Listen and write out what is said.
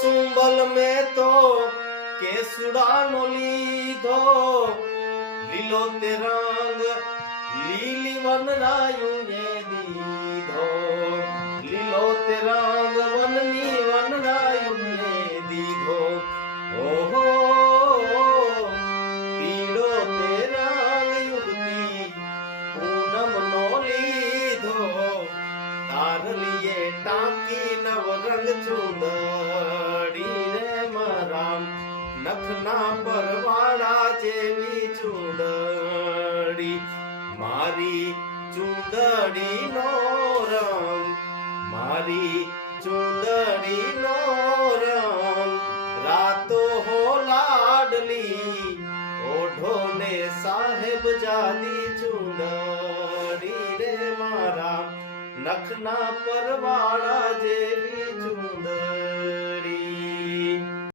સુંબલ મેં તો કેસુડાનો લીધો, લીલો તે રંગ લીલી વનરાયું એ દીધો, લીલો તે રંગ વનની વનરાયું એ દીધો. ઓહો પીળો તે રંગ યુગતી પૂનમ નો લીધો, તારલીએ ટાંકી નવ રંગ ચૂંદડી રે મારા નખના પરવાળા જેવી ચૂંદડી. મારી ચૂંદડી નો રંગ, મારી ચૂંદડી નો રંગ રાતો હો લાડલી, ઓઢો ને સાહેબ જાદી ચૂંદડી રે મારા નખના પરવાળા